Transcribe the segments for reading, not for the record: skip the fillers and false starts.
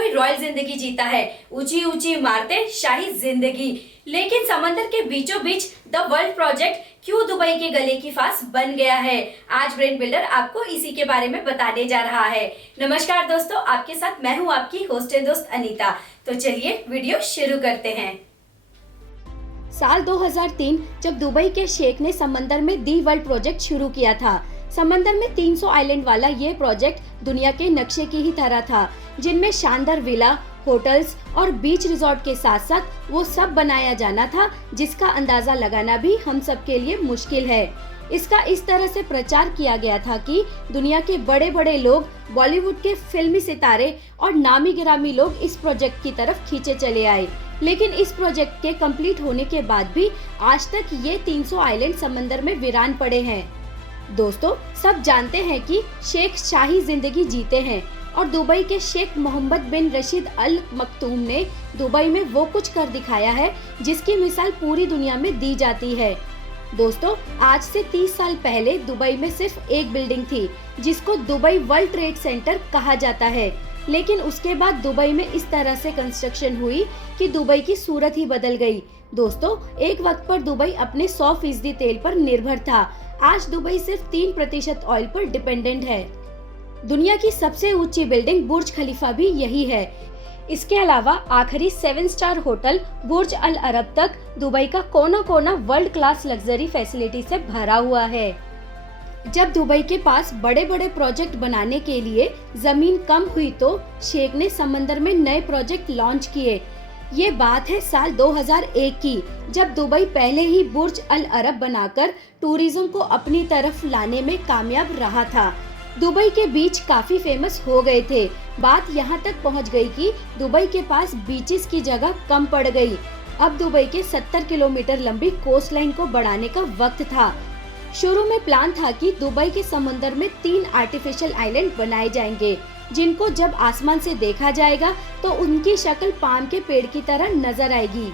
कोई रॉयल जिंदगी जीता है, ऊंची ऊंची इमारतें, शाही जिंदगी, लेकिन समंदर के बीचों बीच द वर्ल्ड प्रोजेक्ट क्यों दुबई के गले की फांस बन गया है। आज ब्रेन बिल्डर आपको इसी के बारे में बताने जा रहा है। नमस्कार दोस्तों, आपके साथ मैं हूं आपकी होस्ट एंड दोस्त अनीता। तो चलिए वीडियो शुरू करते हैं। साल 2003 जब दुबई के शेख ने समंदर में दी वर्ल्ड प्रोजेक्ट शुरू किया था। समंदर में 300 आइलैंड वाला ये प्रोजेक्ट दुनिया के नक्शे की ही तरह था, जिनमें शानदार विला, होटल्स और बीच रिजॉर्ट के साथ साथ वो सब बनाया जाना था जिसका अंदाजा लगाना भी हम सब के लिए मुश्किल है। इसका इस तरह से प्रचार किया गया था कि दुनिया के बड़े बड़े लोग, बॉलीवुड के फिल्मी सितारे और नामी गिरामी लोग इस प्रोजेक्ट की तरफ खींचे चले आए। लेकिन इस प्रोजेक्ट के कंप्लीट होने के बाद भी आज तक ये 300 आइलैंड समंदर में वीरान पड़े हैं। दोस्तों, सब जानते हैं कि शेख शाही जिंदगी जीते हैं और दुबई के शेख मोहम्मद बिन रशीद अल मक्तूम ने दुबई में वो कुछ कर दिखाया है जिसकी मिसाल पूरी दुनिया में दी जाती है। दोस्तों, आज से 30 साल पहले दुबई में सिर्फ एक बिल्डिंग थी जिसको दुबई वर्ल्ड ट्रेड सेंटर कहा जाता है, लेकिन उसके बाद दुबई में इस तरह से कंस्ट्रक्शन हुई कि दुबई की सूरत ही बदल गई। दोस्तों, एक वक्त पर दुबई अपने 100% तेल पर निर्भर था। आज दुबई सिर्फ 3% ऑयल पर डिपेंडेंट है। दुनिया की सबसे ऊंची बिल्डिंग बुर्ज खलीफा भी यही है। इसके अलावा आखिरी 7 स्टार होटल बुर्ज अल अरब तक दुबई का कोना कोना वर्ल्ड क्लास लग्जरी फैसिलिटी से भरा हुआ है। जब दुबई के पास बड़े बड़े प्रोजेक्ट बनाने के लिए जमीन कम हुई तो शेख ने समंदर में नए प्रोजेक्ट लॉन्च किए। ये बात है साल 2001 की, जब दुबई पहले ही बुर्ज अल अरब बनाकर टूरिज्म को अपनी तरफ लाने में कामयाब रहा था। दुबई के बीच काफी फेमस हो गए थे। बात यहाँ तक पहुँच गई कि दुबई के पास बीचेस की जगह कम पड़ गई। अब दुबई के 70 किलोमीटर लंबी कोस्ट लाइन को बढ़ाने का वक्त था। शुरू में प्लान था कि दुबई के समंदर में 3 आर्टिफिशियल आइलैंड बनाए जाएंगे, जिनको जब आसमान से देखा जाएगा तो उनकी शक्ल पाम के पेड़ की तरह नजर आएगी।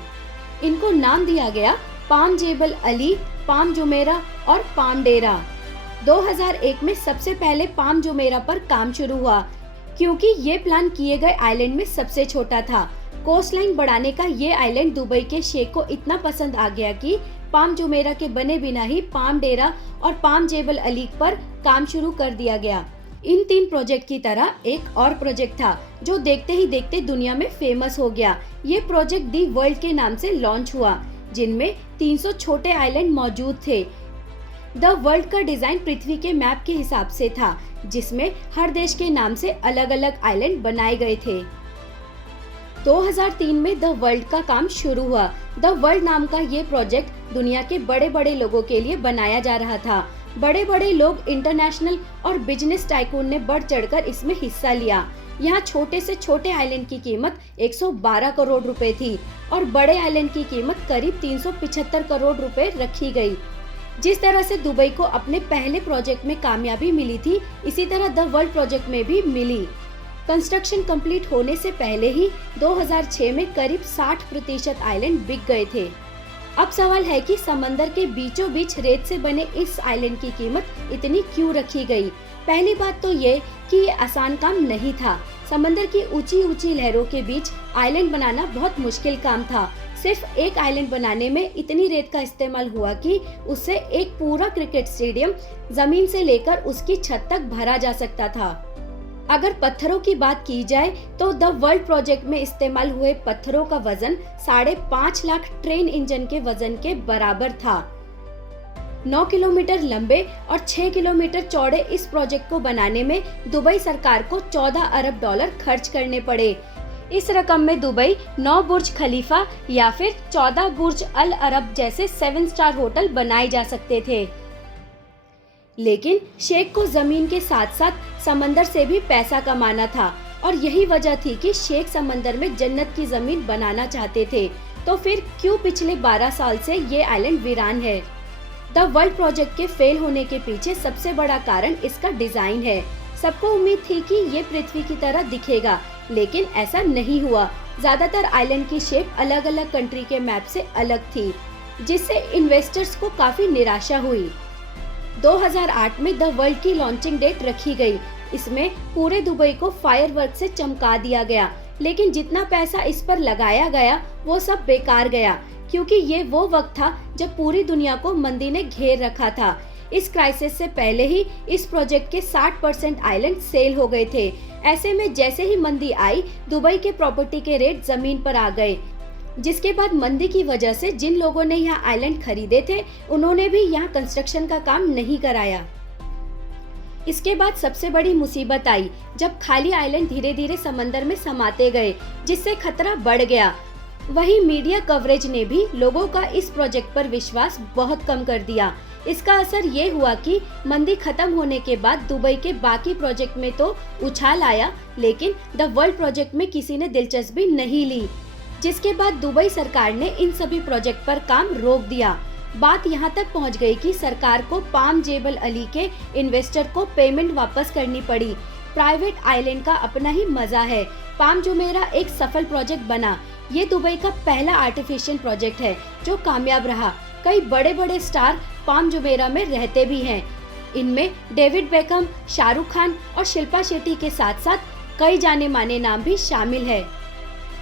इनको नाम दिया गया पाम जेबल अली, पाम जुमेरा और पाम डेरा। 2001 में सबसे पहले पाम जुमेरा पर काम शुरू हुआ, क्योंकि ये प्लान किए गए आइलैंड में सबसे छोटा था। कोस्ट लाइन बढ़ाने का ये आइलैंड दुबई के शेख को इतना पसंद आ गया कि पाम जुमेरा के बने बिना ही पाम डेरा और पाम जेबल अली पर काम शुरू कर दिया गया। इन 3 प्रोजेक्ट की तरह एक और प्रोजेक्ट था जो देखते ही देखते दुनिया में फेमस हो गया। ये प्रोजेक्ट दी वर्ल्ड के नाम से लॉन्च हुआ, जिनमें 300 छोटे आइलैंड मौजूद थे। द वर्ल्ड का डिजाइन पृथ्वी के मैप के हिसाब से था, जिसमें हर देश के नाम से अलग अलग आइलैंड बनाए गए थे। 2003 में द वर्ल्ड का काम शुरू हुआ। द वर्ल्ड नाम का ये प्रोजेक्ट दुनिया के बड़े बड़े लोगों के लिए बनाया जा रहा था। बड़े बड़े लोग, इंटरनेशनल और बिजनेस टाइकून ने बढ़ चढ़कर इसमें हिस्सा लिया। यहाँ छोटे से छोटे आइलैंड की कीमत 112 करोड़ रुपए थी और बड़े आइलैंड की कीमत करीब 375 करोड़ रुपए रखी गई। जिस तरह से दुबई को अपने पहले प्रोजेक्ट में कामयाबी मिली थी, इसी तरह द वर्ल्ड प्रोजेक्ट में भी मिली। कंस्ट्रक्शन कंप्लीट होने से पहले ही 2006 में करीब 60% आइलैंड बिक गए थे। अब सवाल है कि समंदर के बीचों बीच रेत से बने इस आइलैंड की कीमत इतनी क्यों रखी गई। पहली बात तो ये कि ये आसान काम नहीं था। समंदर की ऊंची ऊंची लहरों के बीच आइलैंड बनाना बहुत मुश्किल काम था। सिर्फ एक आइलैंड बनाने में इतनी रेत का इस्तेमाल हुआ कि उससे एक पूरा क्रिकेट स्टेडियम जमीन से लेकर उसकी छत तक भरा जा सकता था। अगर पत्थरों की बात की जाए तो द वर्ल्ड प्रोजेक्ट में इस्तेमाल हुए पत्थरों का वजन 5.5 लाख ट्रेन इंजन के वजन के बराबर था। 9 किलोमीटर लंबे और 6 किलोमीटर चौड़े इस प्रोजेक्ट को बनाने में दुबई सरकार को 14 अरब डॉलर खर्च करने पड़े। इस रकम में दुबई 9 बुर्ज खलीफा या फिर 14 बुर्ज अल अरब जैसे 7 स्टार होटल बनाए जा सकते थे। लेकिन शेख को जमीन के साथ साथ समंदर से भी पैसा कमाना था और यही वजह थी कि शेख समंदर में जन्नत की जमीन बनाना चाहते थे। तो फिर क्यों पिछले 12 साल से ये आइलैंड वीरान है। द वर्ल्ड प्रोजेक्ट के फेल होने के पीछे सबसे बड़ा कारण इसका डिजाइन है। सबको उम्मीद थी कि ये पृथ्वी की तरह दिखेगा, लेकिन ऐसा नहीं हुआ। ज्यादातर आइलैंड की शेप अलग अलग कंट्री के मैप से अलग थी, जिससे इन्वेस्टर्स को काफी निराशा हुई। 2008 में द वर्ल्ड की लॉन्चिंग डेट रखी गई। इसमें पूरे दुबई को फायरवर्क से चमका दिया गया। लेकिन जितना पैसा इस पर लगाया गया वो सब बेकार गया, क्योंकि ये वो वक्त था जब पूरी दुनिया को मंदी ने घेर रखा था। इस क्राइसिस से पहले ही इस प्रोजेक्ट के 60% आइलैंड सेल हो गए थे। ऐसे में जैसे ही मंदी आई, दुबई के प्रॉपर्टी के रेट जमीन पर आ गए, जिसके बाद मंदी की वजह से जिन लोगों ने यहाँ आइलैंड खरीदे थे उन्होंने भी यहाँ कंस्ट्रक्शन का काम नहीं कराया। इसके बाद सबसे बड़ी मुसीबत आई जब खाली आइलैंड धीरे धीरे समंदर में समाते गए, जिससे खतरा बढ़ गया। वहीं मीडिया कवरेज ने भी लोगों का इस प्रोजेक्ट पर विश्वास बहुत कम कर दिया। इसका असर ये हुआ कि मंदी खत्म होने के बाद दुबई के बाकी प्रोजेक्ट में तो उछाल आया, लेकिन द वर्ल्ड प्रोजेक्ट में किसी ने दिलचस्पी नहीं ली, जिसके बाद दुबई सरकार ने इन सभी प्रोजेक्ट पर काम रोक दिया। बात यहाँ तक पहुँच गई कि सरकार को पाम जेबल अली के इन्वेस्टर को पेमेंट वापस करनी पड़ी। प्राइवेट आइलैंड का अपना ही मजा है। पाम जुमेरा एक सफल प्रोजेक्ट बना। ये दुबई का पहला आर्टिफिशियल प्रोजेक्ट है जो कामयाब रहा। कई बड़े बड़े स्टार पाम जुमेरा में रहते भी हैं। इनमें डेविड बेकहम, शाहरुख खान और शिल्पा शेट्टी के साथ साथ कई जाने माने नाम भी शामिल है।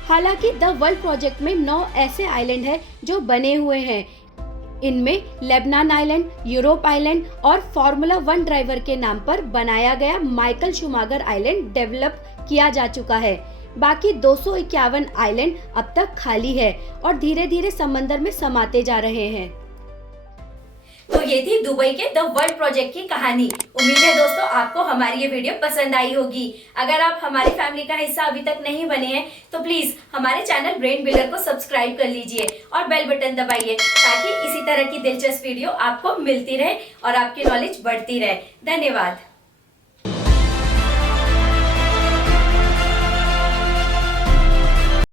हालांकि द वर्ल्ड प्रोजेक्ट में 9 ऐसे आइलैंड हैं जो बने हुए हैं। इनमें लेबनान आइलैंड, यूरोप आइलैंड और फार्मूला 1 ड्राइवर के नाम पर बनाया गया माइकल शूमागर आइलैंड डेवलप किया जा चुका है। बाकी 251 आइलैंड अब तक खाली है और धीरे धीरे समंदर में समाते जा रहे हैं। तो ये थी दुबई के द वर्ल्ड प्रोजेक्ट की कहानी। उम्मीद है दोस्तों आपको हमारी ये वीडियो पसंद आई होगी। अगर आप हमारी फैमिली का हिस्सा अभी तक नहीं बने हैं तो प्लीज हमारे चैनल ब्रेन बिल्डर को सब्सक्राइब कर लीजिए और बेल बटन दबाइए, ताकि इसी तरह की दिलचस्प वीडियो आपको मिलती रहे और आपकी नॉलेज बढ़ती रहे। धन्यवाद।